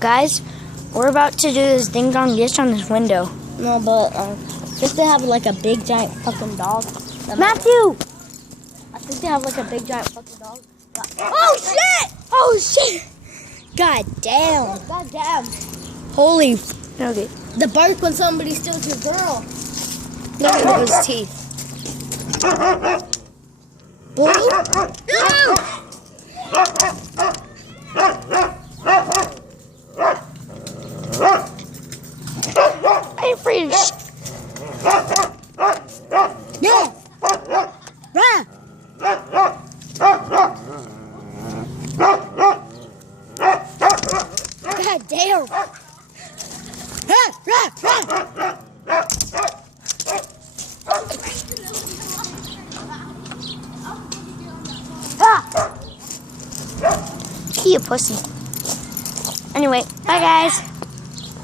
Guys, we're about to do this ding dong ditch on this window. No, but just to have like a big giant fucking dog. Matthew! I think they have like a big giant fucking dog. Oh shit! Oh shit! God damn. God damn. Holy. Okay. The bark when somebody steals your girl. Look at those teeth. Boy. No! I'm afraid of Yeah. Rah. God damn. He a pussy. Anyway, bye guys.